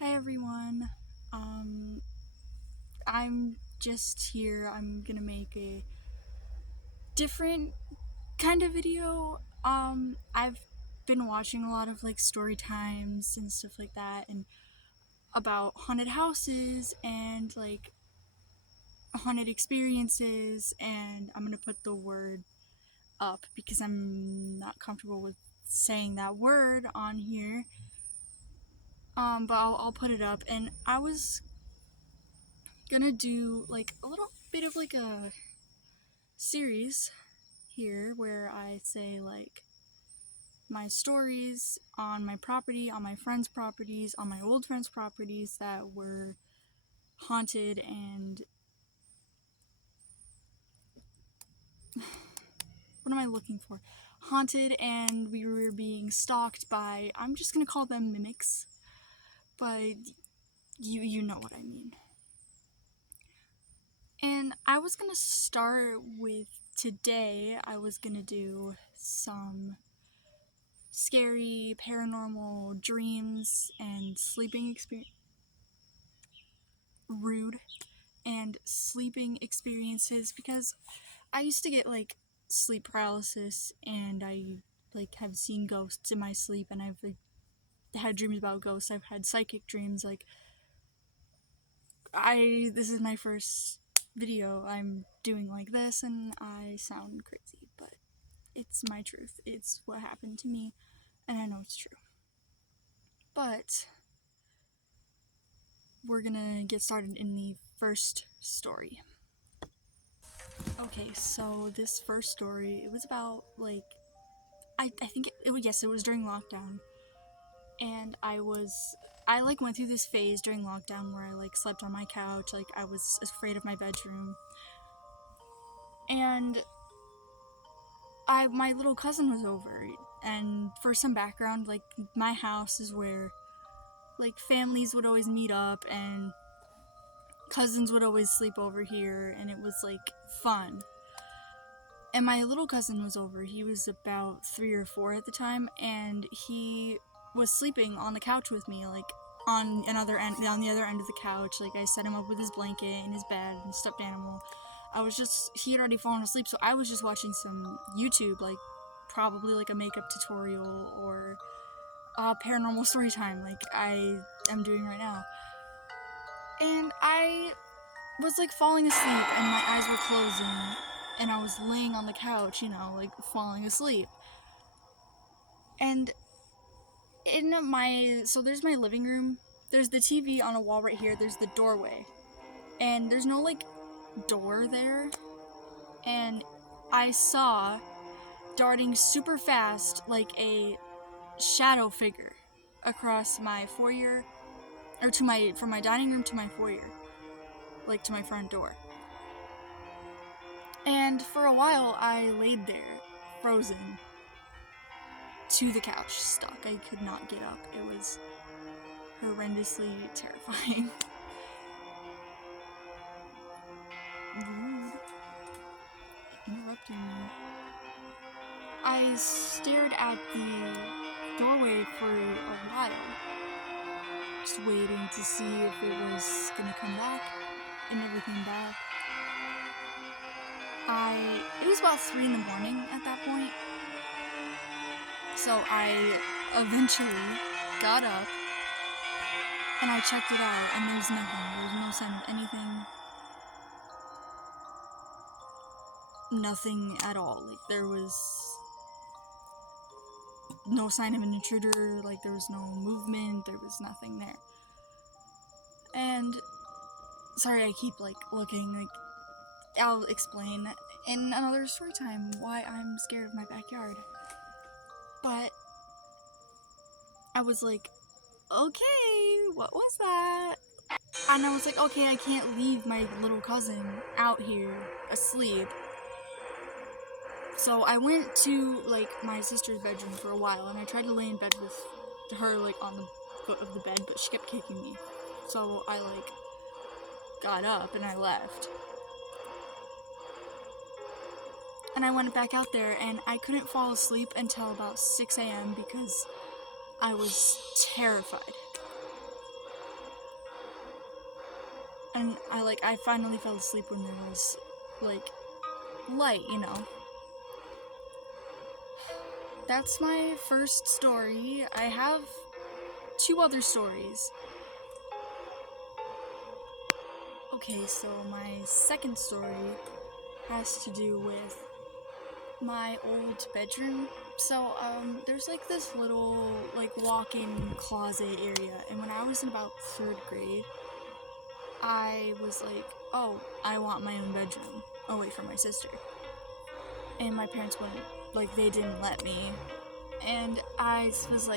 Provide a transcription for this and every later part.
Hi everyone. I'm just here. I'm gonna make a different kind of video. I've been watching a lot of like story times and stuff like that, and about haunted houses and like haunted experiences, and I'm gonna put the word up because I'm not comfortable with saying that word on here. But I'll put it up, and I was gonna do like a little bit of like a series here where I say like my stories on my property, on my friends' properties, on my old friends' properties that were haunted and what am I looking for? Haunted, and we were being stalked by, I'm just gonna call them mimics, but you know what I mean. And I was gonna start with today, I was gonna do some scary paranormal dreams and sleeping experience rude and sleeping experiences, because I used to get like sleep paralysis, and I like have seen ghosts in my sleep, and I've like had dreams about ghosts. I've had psychic dreams. Like this is my first video I'm doing like this, and I sound crazy, but it's my truth. It's what happened to me, and I know it's true. But we're gonna get started in the first story. Okay, so this first story, it was about like I think it was during lockdown, and I like went through this phase during lockdown where I like slept on my couch, like I was afraid of my bedroom, and my little cousin was over, and for some background, like my house is where like families would always meet up, and cousins would always sleep over here, and it was like fun. And my little cousin was over. He was about 3 or 4 at the time, and he was sleeping on the couch with me, like on the other end of the couch. Like I set him up with his blanket and his bed and stuffed animal. He had already fallen asleep, so I was just watching some YouTube, like probably like a makeup tutorial or paranormal story time, like I am doing right now. And I was like falling asleep, and my eyes were closing, and I was laying on the couch, like falling asleep. And so there's my living room, there's the TV on a wall right here, there's the doorway, and there's no like door there. And I saw darting super fast like a shadow figure across my foyer, or from my dining room to my foyer, like to my front door. And for a while I laid there, frozen to the couch, stuck. I could not get up. It was horrendously terrifying. Rude. Interrupting me. I stared at the doorway for a while, just waiting to see if it was gonna come back. It never came back. It was about 3 in the morning at that point, so I eventually got up and I checked it out, and there's nothing. There's no sign of anything. Nothing at all. Like, there was no sign of an intruder, like there was no movement, there was nothing there. And sorry, I keep like looking, like I'll explain in another story time why I'm scared of my backyard. But I was like, okay, what was that? And I was like, okay, I can't leave my little cousin out here asleep. So I went to like my sister's bedroom for a while, and I tried to lay in bed with her like on the foot of the bed, but she kept kicking me. So I like got up and I left. And I went back out there, and I couldn't fall asleep until about 6 a.m. because I was terrified. And I finally fell asleep when there was, light, That's my first story. I have 2 other stories. Okay, so my second story has to do with my old bedroom. So, there's this little, walk-in closet area, and when I was in about 3rd grade, I was like, oh, I want my own bedroom away from my sister. And my parents wouldn't, they didn't let me. And I was,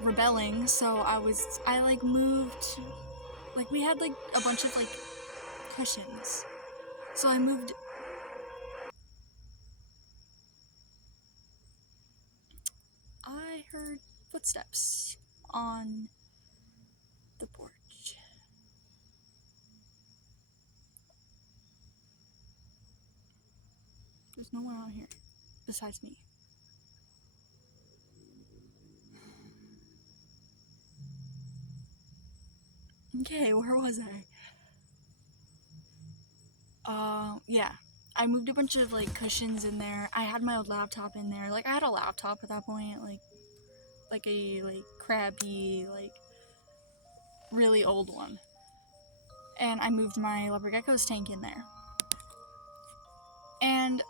rebelling, so I moved, we had, a bunch of, cushions. So I moved. I heard footsteps on the porch. There's no one out here besides me. Okay, where was I? Yeah. I moved a bunch of, cushions in there. I had my old laptop in there. I had a laptop at that point, a crappy, really old one. And I moved my leopard gecko's tank in there. And,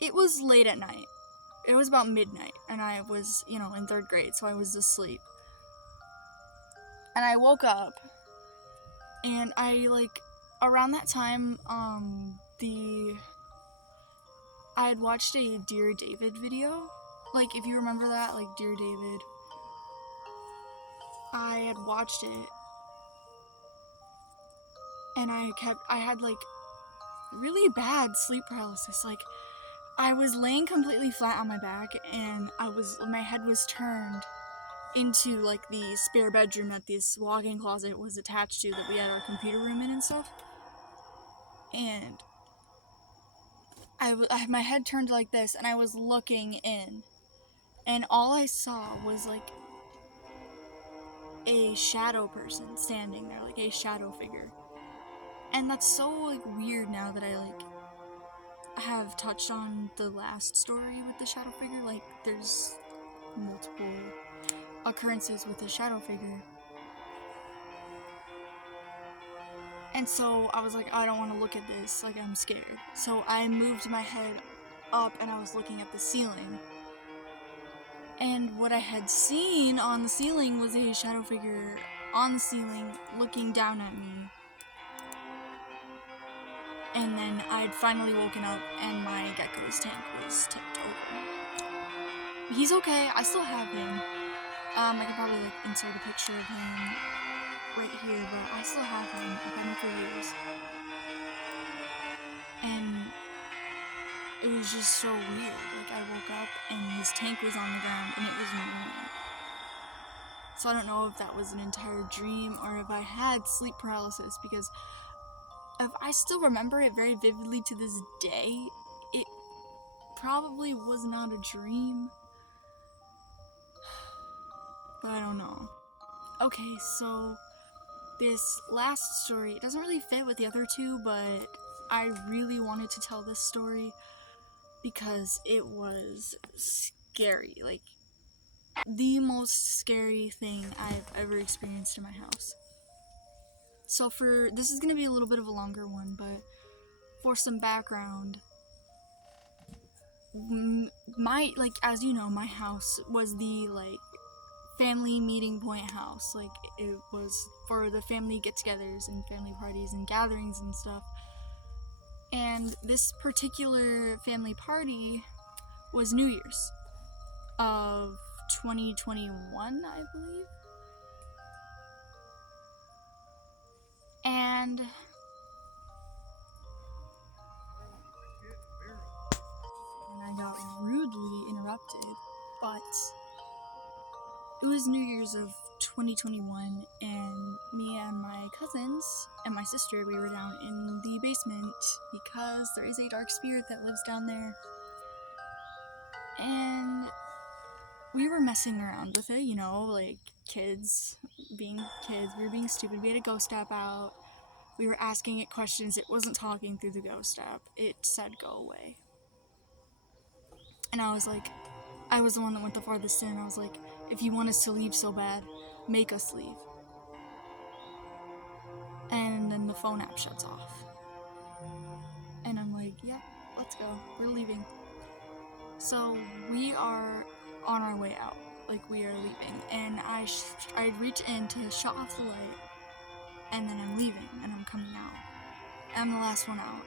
it was late at night. It was about midnight, and I was, in 3rd grade, so I was asleep. And I woke up, and I, around that time, I had watched a Dear David video. If you remember that, Dear David. I had watched it, and I had, really bad sleep paralysis. I was laying completely flat on my back, and my head was turned into, the spare bedroom that this walk-in closet was attached to, that we had our computer room in and stuff. And I had my head turned like this, and I was looking in, and all I saw was, a shadow person standing there, a shadow figure. And that's so, weird now that I, have touched on the last story with the shadow figure. There's multiple occurrences with the shadow figure. And so I was like, I don't want to look at this, I'm scared. So I moved my head up, and I was looking at the ceiling. And what I had seen on the ceiling was a shadow figure on the ceiling looking down at me. And then I'd finally woken up, and my gecko's tank was tipped over. He's okay, I still have him. I can probably insert a picture of him right here, but I still have him. I've had him for years. And it was just so weird. I woke up, and his tank was on the ground, and it was moving. So I don't know if that was an entire dream, or if I had sleep paralysis, because if I still remember it very vividly to this day, it probably was not a dream. But I don't know. Okay, so this last story, it doesn't really fit with the other 2, but I really wanted to tell this story because it was scary. The most scary thing I've ever experienced in my house. So this is going to be a little bit of a longer one, but for some background, as you know, my house was the, family meeting point house. It was for the family get-togethers and family parties and gatherings and stuff. And this particular family party was New Year's of 2021, I believe. And I got rudely interrupted, but it was New Year's of 2021, and me and my cousins and my sister, we were down in the basement because there is a dark spirit that lives down there. And we were messing around with it, you know, like kids being kids. We were being stupid. We had a ghost app out. We were asking it questions. It wasn't talking through the ghost app. It said go away. And I was like, I was the one that went the farthest in. I was like, if you want us to leave so bad, make us leave. And then the phone app shuts off. And I'm like, yeah, let's go. We're leaving. So we are on our way out. Like, we are leaving. And I reach in to shut off the light. And then I'm leaving. And I'm coming out. I'm the last one out.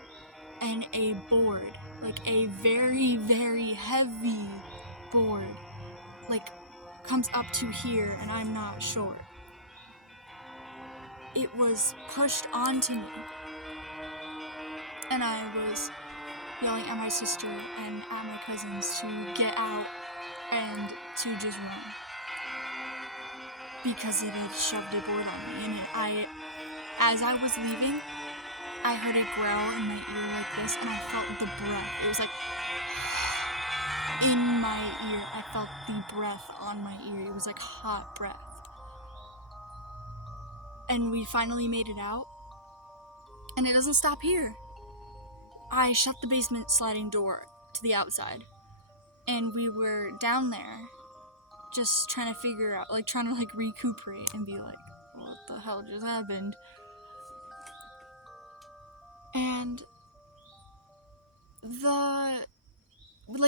And a board, like a very, very heavy board, like comes up to here, and I'm not sure. It was pushed onto me, and I was yelling at my sister and at my cousins to get out and to just run, because it had shoved a board on me. And as I was leaving, I heard it growl in my ear like this, and I felt the breath. It was like in my ear. I felt the breath on my ear. It was like hot breath. And we finally made it out. And it doesn't stop here. I shut the basement sliding door to the outside. And we were down there just trying to figure out, like trying to like recuperate and be like, what the hell just happened? And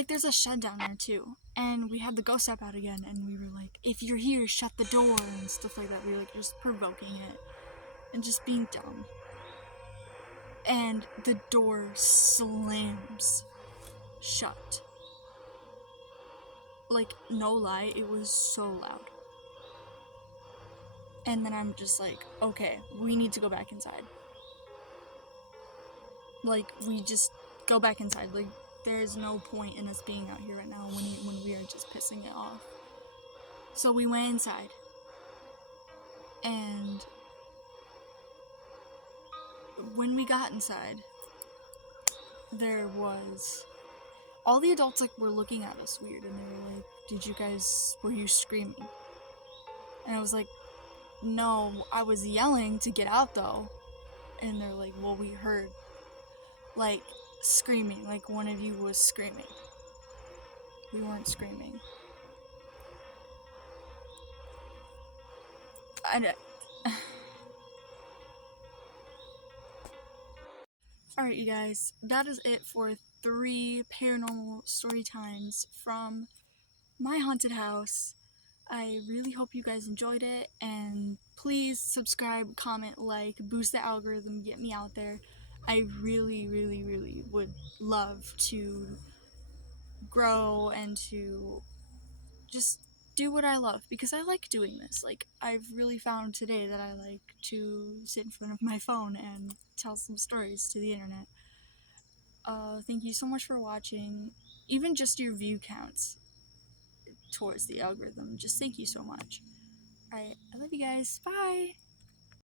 there's a shed down there too. And we had the ghost app out again, and we were like, if you're here, shut the door and stuff like that. We were like just provoking it and just being dumb. And the door slams shut. Like, no lie, it was so loud. And then I'm just like, okay, we need to go back inside. Like, we just go back inside. Like, there's no point in us being out here right now when we are just pissing it off. So we went inside. And when we got inside, there was... all the adults, like, were looking at us weird, and they were like, were you screaming? And I was like, no, I was yelling to get out, though. And they're like, well, we heard, like, screaming, like one of you was screaming. We weren't screaming. Alright, you guys, that is it for 3 paranormal story times from my haunted house. I really hope you guys enjoyed it, and please subscribe, comment, like, boost the algorithm, get me out there. I really, really, really would love to grow and to just do what I love, because I like doing this. Like, I've really found today that I like to sit in front of my phone and tell some stories to the internet. Thank you so much for watching. Even just your view counts towards the algorithm. Just thank you so much. Alright, I love you guys. Bye!